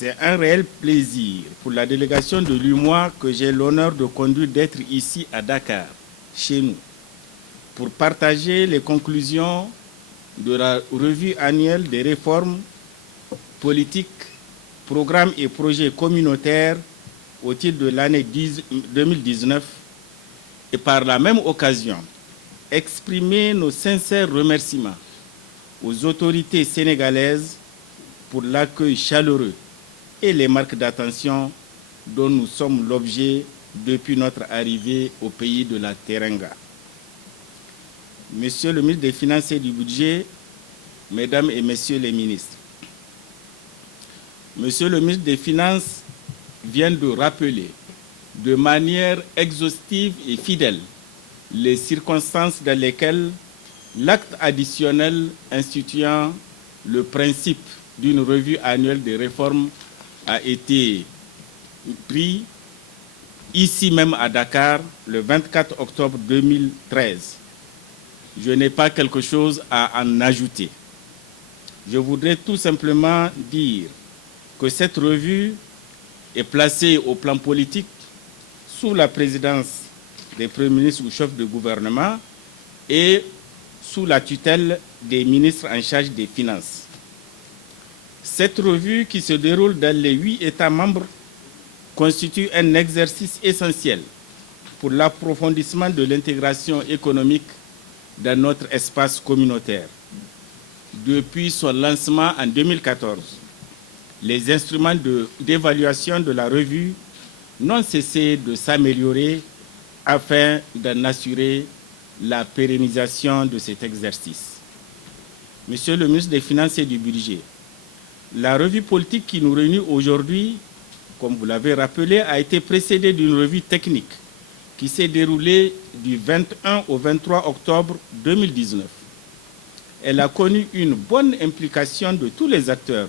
C'est un réel plaisir pour la délégation de l'UMOA que j'ai l'honneur de conduire d'être ici à Dakar, chez nous, pour partager les conclusions de la revue annuelle des réformes politiques, programmes et projets communautaires au titre de l'année 2019 et par la même occasion exprimer nos sincères remerciements aux autorités sénégalaises pour l'accueil chaleureux et les marques d'attention dont nous sommes l'objet depuis notre arrivée au pays de la Teranga. Monsieur le ministre des Finances et du Budget, Mesdames et Messieurs les ministres, Monsieur le ministre des Finances vient de rappeler de manière exhaustive et fidèle les circonstances dans lesquelles l'acte additionnel instituant le principe d'une revue annuelle des réformes a été pris ici même à Dakar le 24 octobre 2013. Je n'ai pas quelque chose à en ajouter. Je voudrais tout simplement dire que cette revue est placée au plan politique sous la présidence des premiers ministres ou chefs de gouvernement et sous la tutelle des ministres en charge des finances. Cette revue qui se déroule dans les 8 États membres constitue un exercice essentiel pour l'approfondissement de l'intégration économique dans notre espace communautaire. Depuis son lancement en 2014, les instruments d'évaluation de la revue n'ont cessé de s'améliorer afin d'en assurer la pérennisation de cet exercice. Monsieur le ministre des Finances et du Budget, la revue politique qui nous réunit aujourd'hui, comme vous l'avez rappelé, a été précédée d'une revue technique qui s'est déroulée du 21 au 23 octobre 2019. Elle a connu une bonne implication de tous les acteurs,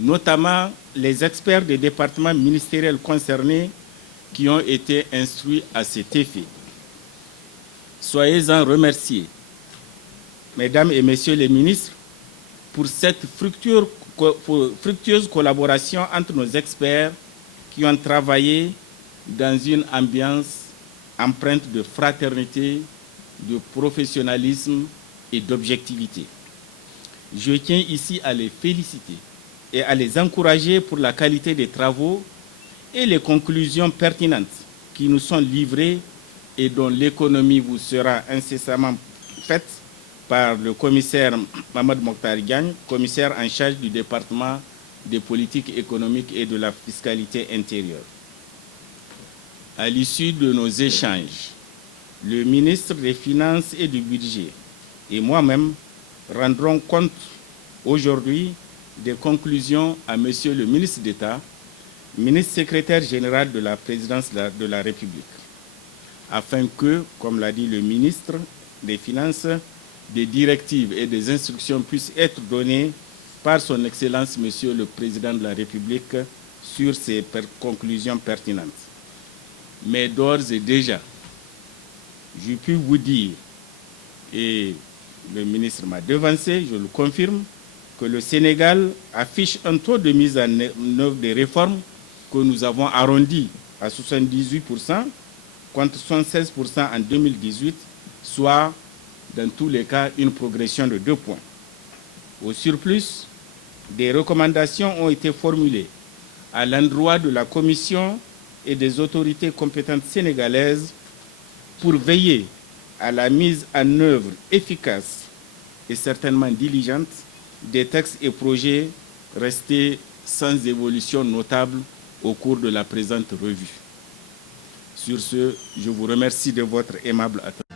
notamment les experts des départements ministériels concernés qui ont été instruits à cet effet. Soyez-en remerciés, Mesdames et Messieurs les ministres, pour cette fructueuse collaboration entre nos experts qui ont travaillé dans une ambiance empreinte de fraternité, de professionnalisme et d'objectivité. Je tiens ici à les féliciter et à les encourager pour la qualité des travaux et les conclusions pertinentes qui nous sont livrées et dont l'économie vous sera incessamment faite par le commissaire Mamadou Mokhtar Diagne, commissaire en charge du département des politiques économiques et de la fiscalité intérieure. À l'issue de nos échanges, le ministre des Finances et du Budget et moi-même rendrons compte aujourd'hui des conclusions à Monsieur le ministre d'État, ministre secrétaire général de la présidence de la République, afin que, comme l'a dit le ministre des Finances, des directives et des instructions puissent être données par son Excellence, Monsieur le Président de la République, sur ces conclusions pertinentes. Mais d'ores et déjà, je puis vous dire, et le ministre m'a devancé, je le confirme, que le Sénégal affiche un taux de mise en œuvre des réformes que nous avons arrondi à 78%, contre 76% en 2018, soit dans tous les cas une progression de 2 points. Au surplus, des recommandations ont été formulées à l'endroit de la Commission et des autorités compétentes sénégalaises pour veiller à la mise en œuvre efficace et certainement diligente des textes et projets restés sans évolution notable au cours de la présente revue. Sur ce, je vous remercie de votre aimable attention.